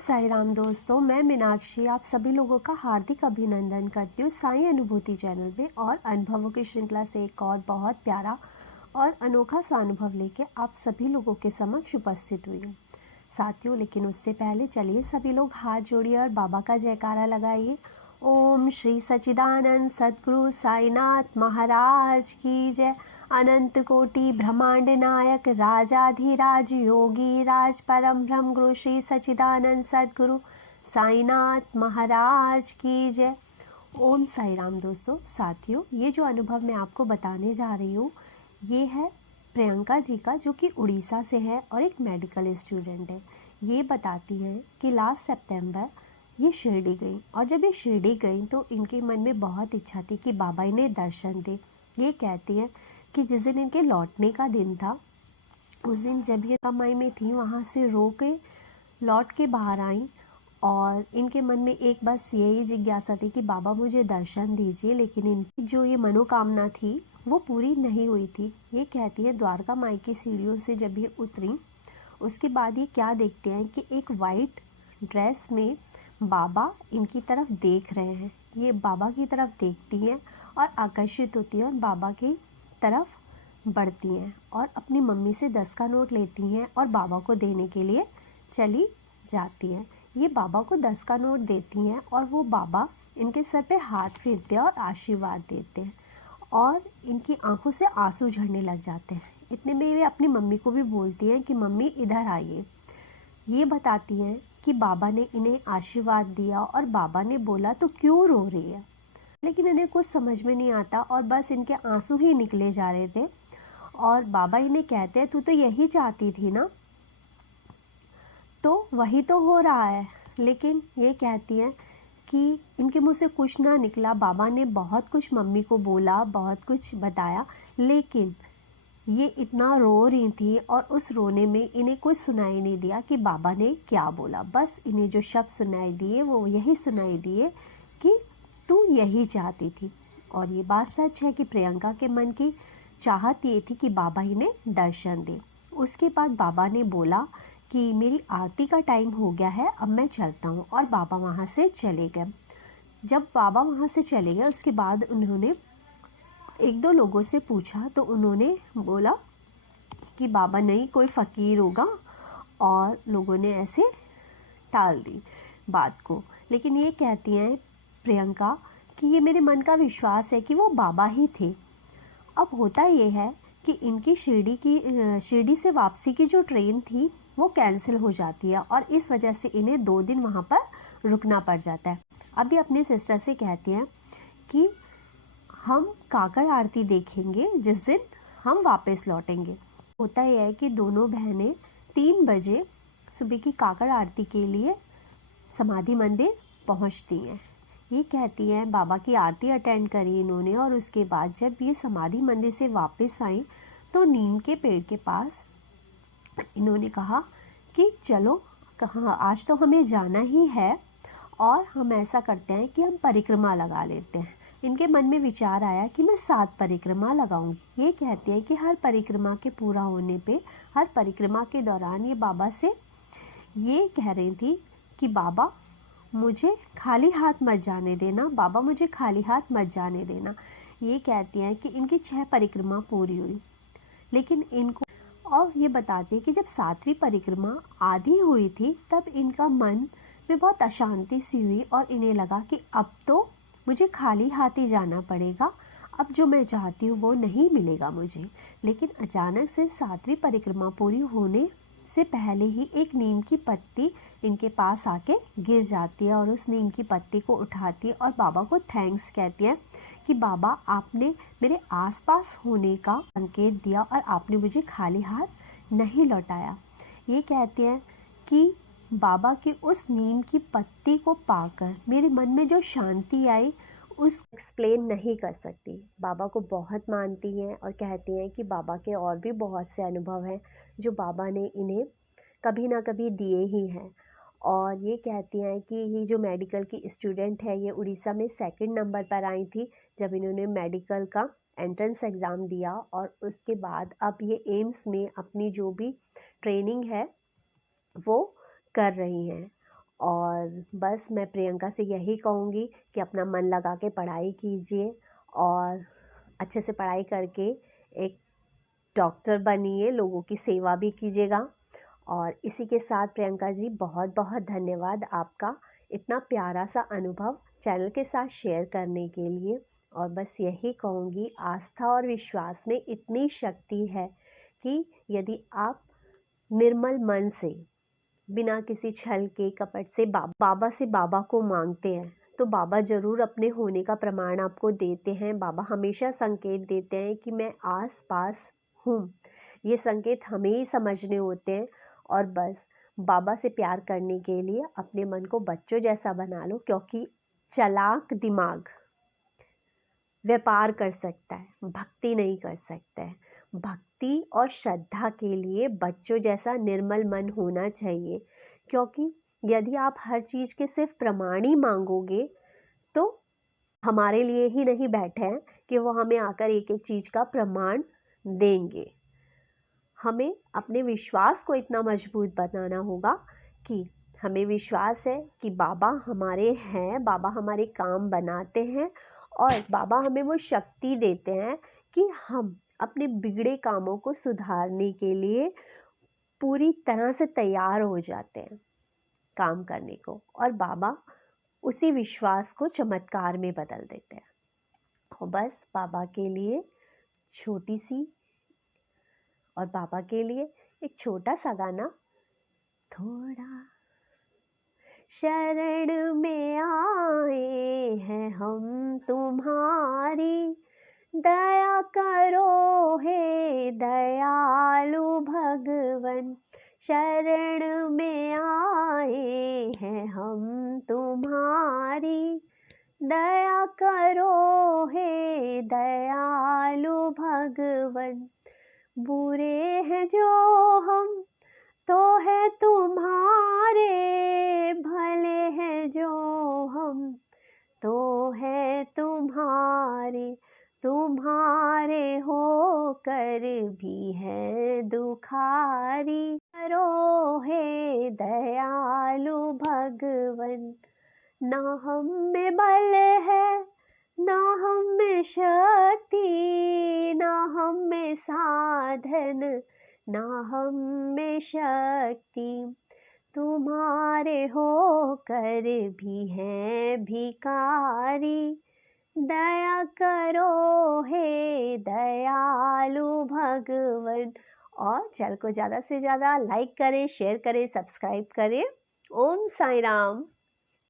साई राम दोस्तों, मैं मीनाक्षी आप सभी लोगों का हार्दिक अभिनंदन करती हूँ साई अनुभूति चैनल में। और अनुभवों की श्रृंखला से एक और बहुत प्यारा और अनोखा सा अनुभव लेके आप सभी लोगों के समक्ष उपस्थित हुई हूँ साथियों। लेकिन उससे पहले चलिए सभी लोग हाथ जोड़िए और बाबा का जयकारा लगाइए। ओम श्री सच्चिदानंद सद्गुरु साईनाथ महाराज की जय। अनंत कोटि ब्रह्मांड नायक राजाधिराज योगी राज परम ब्रह्म गुरु श्री सच्चिदानंद सद्गुरु साईनाथ महाराज की जय। ओम साई राम दोस्तों। साथियों, ये जो अनुभव मैं आपको बताने जा रही हूँ ये है प्रियंका जी का, जो कि उड़ीसा से है और एक मेडिकल स्टूडेंट है। ये बताती हैं कि लास्ट सितंबर ये शिरडी गई, और जब ये शिरडी गई तो इनके मन में बहुत इच्छा थी कि बाबा इन्हें दर्शन दे। ये कहती हैं कि जिस दिन इनके लौटने का दिन था उस दिन जब ये कमाई में थी वहाँ से रो के लौट के बाहर आई, और इनके मन में एक बस यही जिज्ञासा थी कि बाबा मुझे दर्शन दीजिए। लेकिन इनकी जो ये मनोकामना थी वो पूरी नहीं हुई थी। ये कहती है द्वारका माई की सीढ़ियों से जब ये उतरी उसके बाद ये क्या देखते हैं कि एक वाइट ड्रेस में बाबा इनकी तरफ देख रहे हैं। ये बाबा की तरफ देखती हैं और आकर्षित होती हैं और बाबा की तरफ बढ़ती हैं और अपनी मम्मी से 10 का नोट लेती हैं और बाबा को देने के लिए चली जाती हैं। ये बाबा को 10 का नोट देती हैं और वो बाबा इनके सर पे हाथ फेरते हैं और आशीर्वाद देते हैं, और इनकी आंखों से आंसू झड़ने लग जाते हैं। इतने में वे अपनी मम्मी को भी बोलती हैं कि मम्मी इधर आइए। ये बताती हैं कि बाबा ने इन्हें आशीर्वाद दिया और बाबा ने बोला तो क्यों रो रही है, लेकिन इन्हें कुछ समझ में नहीं आता और बस इनके आंसू ही निकले जा रहे थे। और बाबा इन्हें कहते हैं तू तो यही चाहती थी ना, तो वही तो हो रहा है। लेकिन ये कहती हैं कि इनके मुंह से कुछ ना निकला। बाबा ने बहुत कुछ मम्मी को बोला, बहुत कुछ बताया, लेकिन ये इतना रो रही थी और उस रोने में इन्हें कुछ सुनाई नहीं दिया कि बाबा ने क्या बोला। बस इन्हें जो शब्द सुनाई दिए वो यही सुनाई दिए कि तू यही चाहती थी। और ये बात सच है कि प्रियंका के मन की चाहत ये थी कि बाबा इन्हें दर्शन दे। उसके बाद बाबा ने बोला कि मेरी आरती का टाइम हो गया है, अब मैं चलता हूँ, और बाबा वहाँ से चले गए। जब बाबा वहाँ से चले गए उसके बाद उन्होंने एक दो लोगों से पूछा तो उन्होंने बोला कि बाबा नहीं, कोई फ़कीर होगा, और लोगों ने ऐसे टाल दी बात को। लेकिन ये कहती हैं प्रियंका कि ये मेरे मन का विश्वास है कि वो बाबा ही थे। अब होता ये है कि इनकी शिरडी से वापसी की जो ट्रेन थी वो कैंसिल हो जाती है और इस वजह से इन्हें 2 दिन वहाँ पर रुकना पड़ जाता है। अब ये अपने सिस्टर से कहती हैं कि हम काकड़ आरती देखेंगे जिस दिन हम वापस लौटेंगे। होता यह है कि दोनों बहनें 3 बजे सुबह की काकड़ आरती के लिए समाधि मंदिर पहुंचती हैं। ये कहती हैं बाबा की आरती अटेंड करी इन्होंने, और उसके बाद जब ये समाधि मंदिर से वापस आई तो नीम के पेड़ के पास इन्होंने कहा कि चलो कहाँ, आज तो हमें जाना ही है और हम ऐसा करते हैं कि हम परिक्रमा लगा लेते हैं। इनके मन में विचार आया कि मैं 7 परिक्रमा लगाऊंगी। ये कहती है कि हर परिक्रमा के पूरा होने पे, हर परिक्रमा के दौरान ये बाबा से ये कह रही थी कि बाबा मुझे खाली हाथ मत जाने देना, बाबा मुझे खाली हाथ मत जाने देना। ये कहती हैं कि इनकी 6 परिक्रमा पूरी हुई, लेकिन इनको, और ये बताती है कि जब 7वीं परिक्रमा आधी हुई थी तब इनका मन में बहुत अशांति सी हुई और इन्हें लगा कि अब तो मुझे खाली हाथ ही जाना पड़ेगा, अब जो मैं चाहती हूँ वो नहीं मिलेगा मुझे। लेकिन अचानक से 7वीं परिक्रमा पूरी होने से पहले ही एक नीम की पत्ती इनके पास आके गिर जाती है और उस नीम की पत्ती को उठाती है और बाबा को थैंक्स कहती है कि बाबा आपने मेरे आसपास होने का संकेत दिया और आपने मुझे खाली हाथ नहीं लौटाया। ये कहते हैं कि बाबा के उस नीम की पत्ती को पाकर मेरे मन में जो शांति आई उस एक्सप्लेन नहीं कर सकती। बाबा को बहुत मानती हैं और कहती हैं कि बाबा के और भी बहुत से अनुभव हैं जो बाबा ने इन्हें कभी ना कभी दिए ही हैं। और ये कहती हैं कि ये जो मेडिकल की स्टूडेंट है ये उड़ीसा में 2nd नंबर पर आई थी जब इन्होंने मेडिकल का एंट्रेंस एग्ज़ाम दिया, और उसके बाद अब ये एम्स में अपनी जो भी ट्रेनिंग है वो कर रही हैं। और बस मैं प्रियंका से यही कहूँगी कि अपना मन लगा के पढ़ाई कीजिए और अच्छे से पढ़ाई करके एक डॉक्टर बनिए, लोगों की सेवा भी कीजिएगा। और इसी के साथ प्रियंका जी बहुत बहुत धन्यवाद आपका इतना प्यारा सा अनुभव चैनल के साथ शेयर करने के लिए। और बस यही कहूँगी, आस्था और विश्वास में इतनी शक्ति है कि यदि आप निर्मल मन से, बिना किसी छल के कपट से बाबा को मांगते हैं तो बाबा ज़रूर अपने होने का प्रमाण आपको देते हैं। बाबा हमेशा संकेत देते हैं कि मैं आस पास हूँ। ये संकेत हमें ही समझने होते हैं। और बस बाबा से प्यार करने के लिए अपने मन को बच्चों जैसा बना लो, क्योंकि चालाक दिमाग व्यापार कर सकता है, भक्ति नहीं कर सकता है। भक्ति और श्रद्धा के लिए बच्चों जैसा निर्मल मन होना चाहिए, क्योंकि यदि आप हर चीज़ के सिर्फ प्रमाण ही मांगोगे तो हमारे लिए ही नहीं बैठे हैं कि वो हमें आकर एक एक चीज़ का प्रमाण देंगे। हमें अपने विश्वास को इतना मजबूत बनाना होगा कि हमें विश्वास है कि बाबा हमारे हैं, बाबा हमारे काम बनाते हैं और बाबा हमें वो शक्ति देते हैं कि हम अपने बिगड़े कामों को सुधारने के लिए पूरी तरह से तैयार हो जाते हैं काम करने को। और बाबा उसी विश्वास को चमत्कार में बदल देते हैं। तो बस बाबा के लिए छोटी सी और बाबा के लिए एक छोटा सा गाना। थोड़ा शरण में आए हैं हम तुम्हारी, दया करो हे दयालु भगवन। शरण में आए हैं हम तुम्हारी, दया करो हे दयालु भगवन। बुरे हैं जो हम तो है तुम्हारे, भले हैं जो हम तो है तुम्हारे। तुम्हारे होकर भी है दुखारी, करो हे दयालु भगवन। ना हम में बल है ना हम में शक्ति, ना हम में साधन ना हम में शक्ति। तुम्हारे होकर भी हैं भिखारी, दया करो हे दयालु भगवन। और चैनल को ज़्यादा से ज़्यादा लाइक करें, शेयर करें, सब्सक्राइब करें। ओम साई राम।